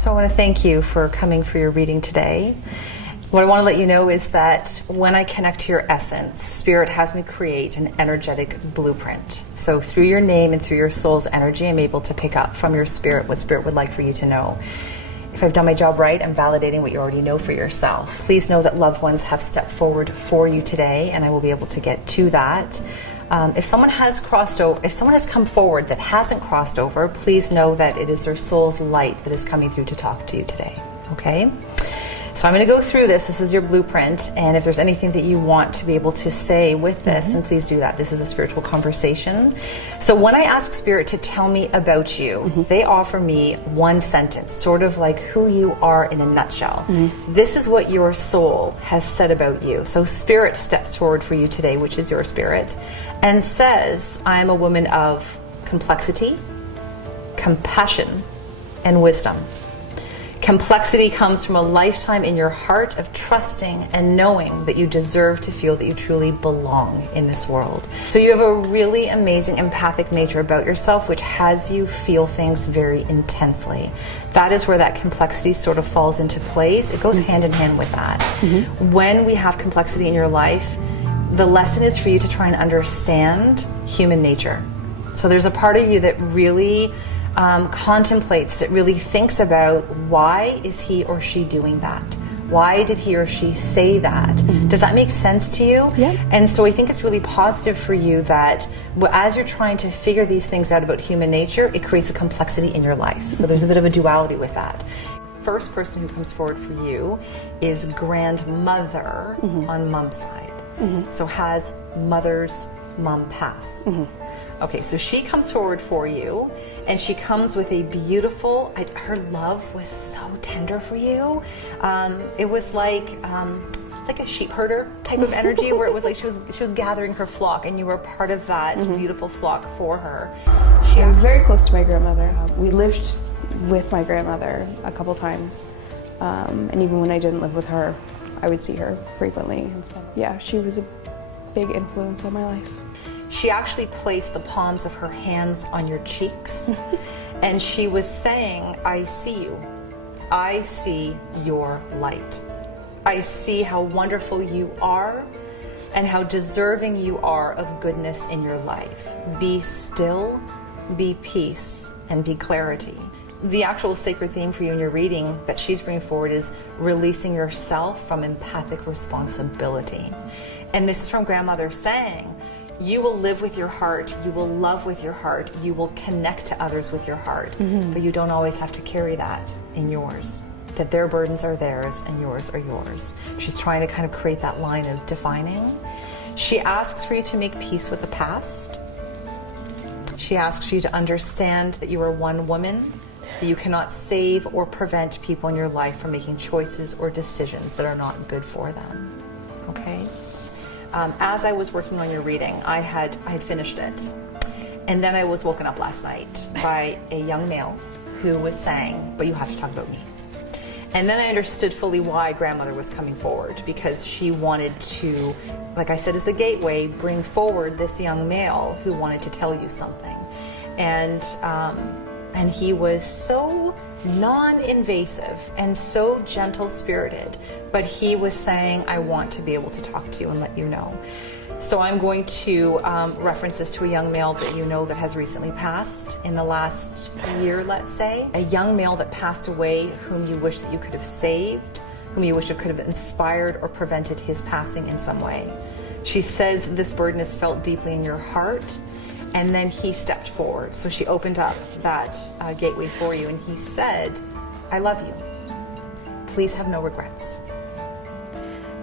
So I want to thank you for coming for your reading today. What I want to let you know is that when I connect to your essence, Spirit has me create an energetic blueprint. So through your name and through your soul's energy, I'm able to pick up from your spirit what Spirit would like for you to know. If I've done my job right, I'm validating what you already know for yourself. Please know that loved ones have stepped forward for you today, and I will be able to get to that. If someone has come forward that hasn't crossed over, please know that it is their soul's light that is coming through to talk to you today. Okay? So I'm going to go through this. This is your blueprint, and if there's anything that you want to be able to say with this, then please do that. This is a spiritual conversation. So when I ask Spirit to tell me about you, they offer me one sentence, sort of like who you are in a nutshell. This is what your soul has said about you. So Spirit steps forward for you today, which is your spirit, and says, I am a woman of complexity, compassion, and wisdom. Complexity comes from a lifetime in your heart of trusting and knowing that you deserve to feel that you truly belong in this world. So you have a really amazing empathic nature about yourself, which has you feel things very intensely. That is where that complexity sort of falls into place. It goes hand in hand with that. When we have complexity in your life, the lesson is for you to try and understand human nature. So there's a part of you that really contemplates, that really thinks about why is he or she doing that? Why did he or she say that? Does that make sense to you? Yeah. And so I think it's really positive for you that as you're trying to figure these things out about human nature, it creates a complexity in your life. So there's a bit of a duality with that. First person who comes forward for you is grandmother on mom's side. So has mother's mom pass. Okay, so she comes forward for you, and she comes with a beautiful, her love was so tender for you. It was like a sheep herder type of energy, where it was like she was gathering her flock, and you were part of that beautiful flock for her. I was very close to my grandmother. We lived with my grandmother a couple times, and even when I didn't live with her, I would see her frequently. Yeah, she was a big influence on my life. She actually placed the palms of her hands on your cheeks, and she was saying, I see you. I see your light. I see how wonderful you are and how deserving you are of goodness in your life. Be still, be peace, and be clarity. The actual sacred theme for you in your reading that she's bringing forward is releasing yourself from empathic responsibility. And this is from grandmother saying, you will live with your heart, you will love with your heart, you will connect to others with your heart, but you don't always have to carry that in yours. That their burdens are theirs and yours are yours. She's trying to kind of create that line of defining. She asks for you to make peace with the past. She asks you to understand that you are one woman, that you cannot save or prevent people in your life from making choices or decisions that are not good for them. Okay? As I was working on your reading, I had finished it. And then I was woken up last night by a young male who was saying, but you have to talk about me. And then I understood fully why grandmother was coming forward, because she wanted to, like I said, as the gateway, bring forward this young male who wanted to tell you something. And he was so non-invasive and so gentle-spirited, but he was saying, I want to be able to talk to you and let you know. So I'm going to reference this to a young male that you know that has recently passed in the last year, let's say. A young male that passed away whom you wish that you could have saved, whom you wish you could have inspired or prevented his passing in some way. She says this burden is felt deeply in your heart. And then he stepped forward. So she opened up that gateway for you, and he said, I love you. Please have no regrets.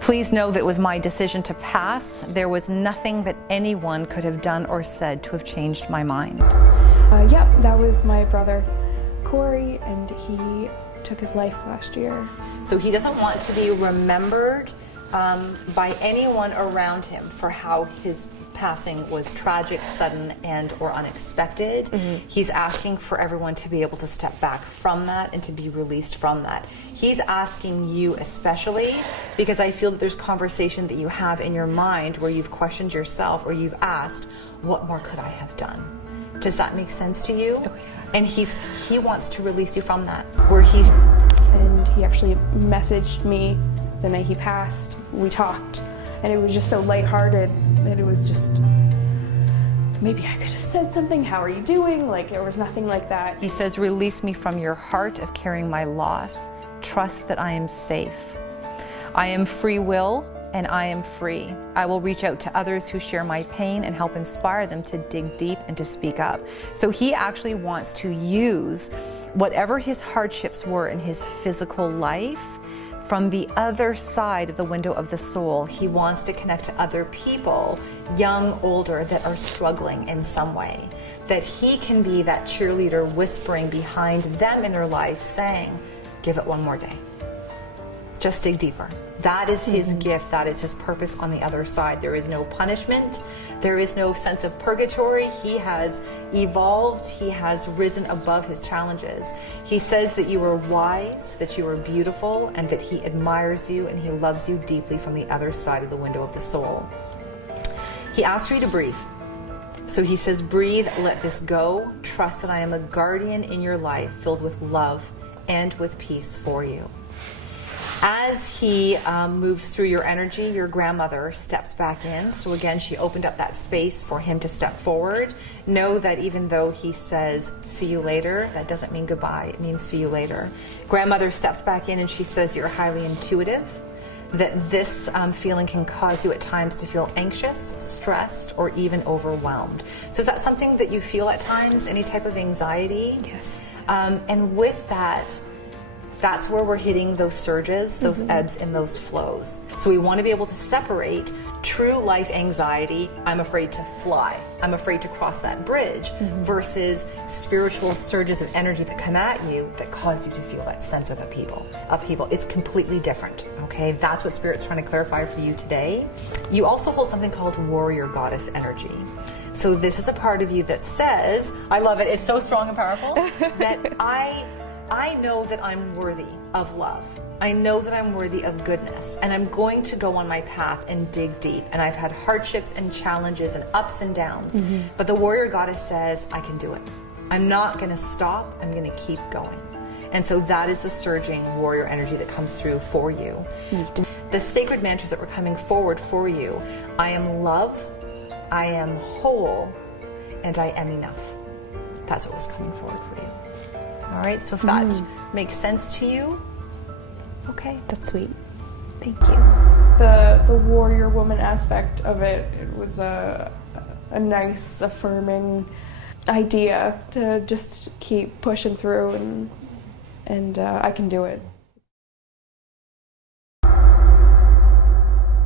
Please know that it was my decision to pass. There was nothing that anyone could have done or said to have changed my mind. Yeah, that was my brother, Corey, and he took his life last year. So he doesn't want to be remembered by anyone around him for how his passing was tragic, sudden, and or unexpected. He's asking for everyone to be able to step back from that and to be released from that. He's asking you especially because I feel that there's conversation that you have in your mind where you've questioned yourself or you've asked, what more could I have done? Does that make sense to you? Oh, yeah. And he wants to release you from that. Where he's... And he actually messaged me the night he passed. We talked, and it was just so lighthearted that it was just, maybe I could have said something, how are you doing? Like, there was nothing like that. He says, release me from your heart of carrying my loss. Trust that I am safe. I am free will, and I am free. I will reach out to others who share my pain and help inspire them to dig deep and to speak up. So he actually wants to use whatever his hardships were in his physical life from the other side of the window of the soul. He wants to connect to other people, young, older, that are struggling in some way. That he can be that cheerleader whispering behind them in their life saying, give it one more day. Just dig deeper. That is his gift. That is his purpose on the other side. There is no punishment. There is no sense of purgatory. He has evolved. He has risen above his challenges. He says that you are wise, that you are beautiful, and that he admires you and he loves you deeply from the other side of the window of the soul. He asks for you to breathe. So he says, breathe, let this go. Trust that I am a guardian in your life filled with love and with peace for you. As he moves through your energy, your grandmother steps back in. So again, she opened up that space for him to step forward. Know that even though he says, see you later, that doesn't mean goodbye. It means see you later. Grandmother steps back in and she says, you're highly intuitive. That this feeling can cause you at times to feel anxious, stressed, or even overwhelmed. So is that something that you feel at times? Any type of anxiety? Yes. And with that, that's where we're hitting those surges, those ebbs and those flows. So we want to be able to separate true life anxiety, I'm afraid to fly, I'm afraid to cross that bridge, versus spiritual surges of energy that come at you that cause you to feel that sense of upheaval. It's completely different, okay? That's what Spirit's trying to clarify for you today. You also hold something called warrior goddess energy. So this is a part of you that says, I love it, it's so strong and powerful, that I know that I'm worthy of love. I know that I'm worthy of goodness, and I'm going to go on my path and dig deep. And I've had hardships and challenges and ups and downs, but the warrior goddess says, I can do it. I'm not going to stop. I'm going to keep going. And so that is the surging warrior energy that comes through for you. The sacred mantras that were coming forward for you, I am love, I am whole, and I am enough. That's what was coming forward for you. All right, so if that makes sense to you, okay. That's sweet. Thank you. The warrior woman aspect of it, it was a nice, affirming idea to just keep pushing through, and I can do it.